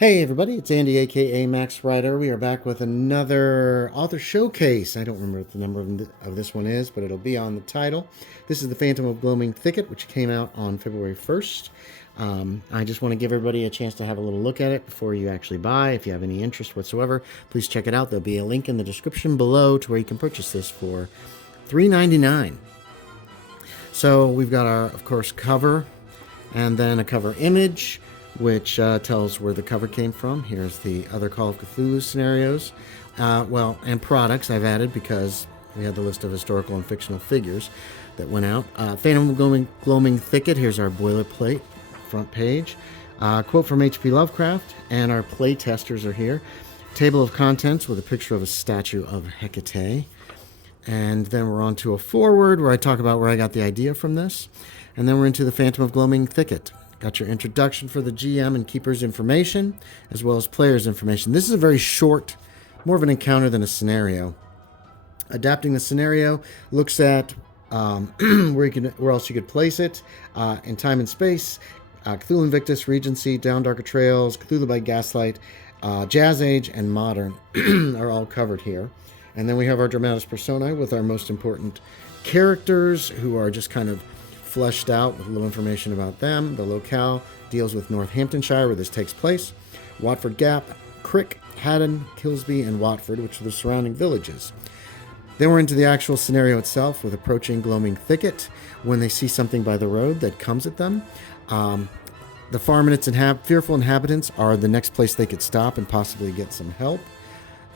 Hey everybody, it's Andy aka Max Writer. We are back with another author showcase. I don't remember what the number of this one is, but it'll be on the title. This is the Phantom of Gloaming Thicket, which came out on February 1st. I just want to give everybody a chance to have a little look at it before you actually buy. If you have any interest whatsoever, please check it out. There'll be a link in the description below to where you can purchase this for $3.99. So we've got our, of course, cover and then a cover image, which tells where the cover came from. Here's the other Call of Cthulhu scenarios. And products I've added because we had the list of historical and fictional figures that went out. Phantom of Gloaming Thicket, here's our boilerplate front page. Quote from H.P. Lovecraft, and our play testers are here. Table of contents with a picture of a statue of Hecate. And then we're on to a foreword where I talk about where I got the idea from this. And then we're into the Phantom of Gloaming Thicket. Got your introduction for the GM and keeper's information, as well as player's information. This is a very short, more of an encounter than a scenario. Adapting the scenario looks at where else you could place it in time and space. Cthulhu Invictus, Regency, Down Darker Trails, Cthulhu by Gaslight, Jazz Age, and Modern are all covered here. And then we have our dramatis personae with our most important characters who are just kind of fleshed out with a little information about them. The locale deals with Northamptonshire, where this takes place. Watford Gap, Crick, Haddon, Kilsby, and Watford, which are the surrounding villages. Then we're into the actual scenario itself with approaching Gloaming Thicket when they see something by the road that comes at them. The farm and its fearful inhabitants are the next place they could stop and possibly get some help.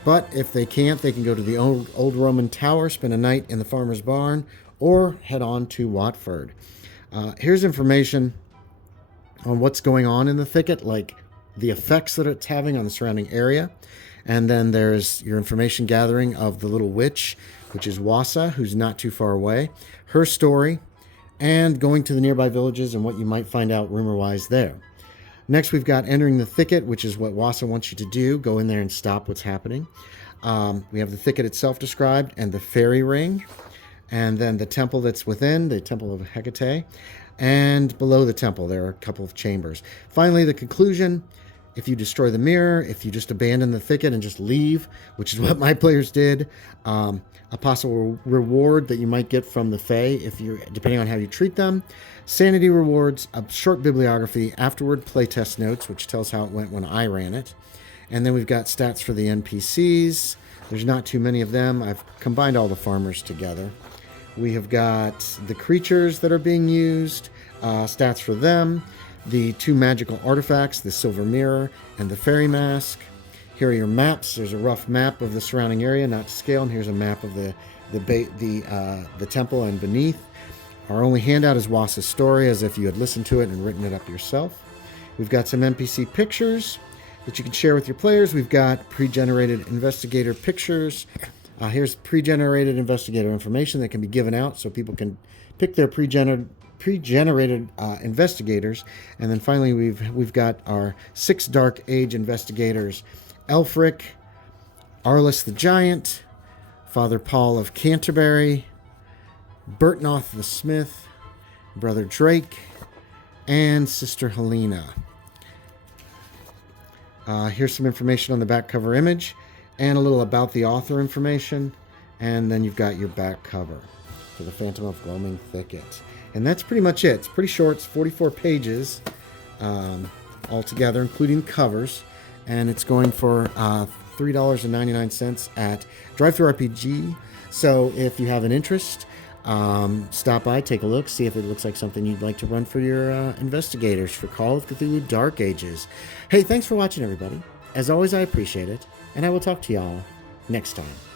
But if they can't, they can go to the old Roman tower, spend a night in the farmer's barn, or head on to Watford. Here's information on what's going on in the thicket, like the effects that it's having on the surrounding area. And then there's your information gathering of the little witch, which is Wassa, who's not too far away, her story, and going to the nearby villages and what you might find out rumor-wise there. Next, we've got entering the thicket, which is what Wassa wants you to do. Go in there and stop what's happening. We have the thicket itself described and the fairy ring. And then the temple that's within, the Temple of Hecate. And below the temple, there are a couple of chambers. Finally, the conclusion: if you destroy the mirror, if you just abandon the thicket and just leave, which is what my players did, a possible reward that you might get from the Fae, depending on how you treat them, sanity rewards, a short bibliography, afterward playtest notes, which tells how it went when I ran it. And then we've got stats for the NPCs. There's not too many of them. I've combined all the farmers together. We have got the creatures that are being used, stats for them, the two magical artifacts, the silver mirror and the fairy mask. Here are your maps. There's a rough map of the surrounding area, not to scale, and here's a map of the temple and beneath. Our only handout is Wassa's story, as if you had listened to it and written it up yourself. We've got some NPC pictures that you can share with your players. We've got pre-generated investigator pictures. Here's pre-generated investigator information that can be given out so people can pick their pre-generated investigators. And then finally, we've got our 6 Dark Age investigators: Elfric, Arliss the Giant, Father Paul of Canterbury, Bertnoth the Smith, Brother Drake, and Sister Helena. Here's some information on the back cover image and a little about the author information. And then you've got your back cover for the Phantom of Gloaming Thicket. And that's pretty much it. It's pretty short. It's 44 pages altogether, including covers. And it's going for $3.99 at DriveThruRPG. So if you have an interest, stop by, take a look, see if it looks like something you'd like to run for your investigators for Call of Cthulhu Dark Ages. Hey, thanks for watching, everybody. As always, I appreciate it, and I will talk to y'all next time.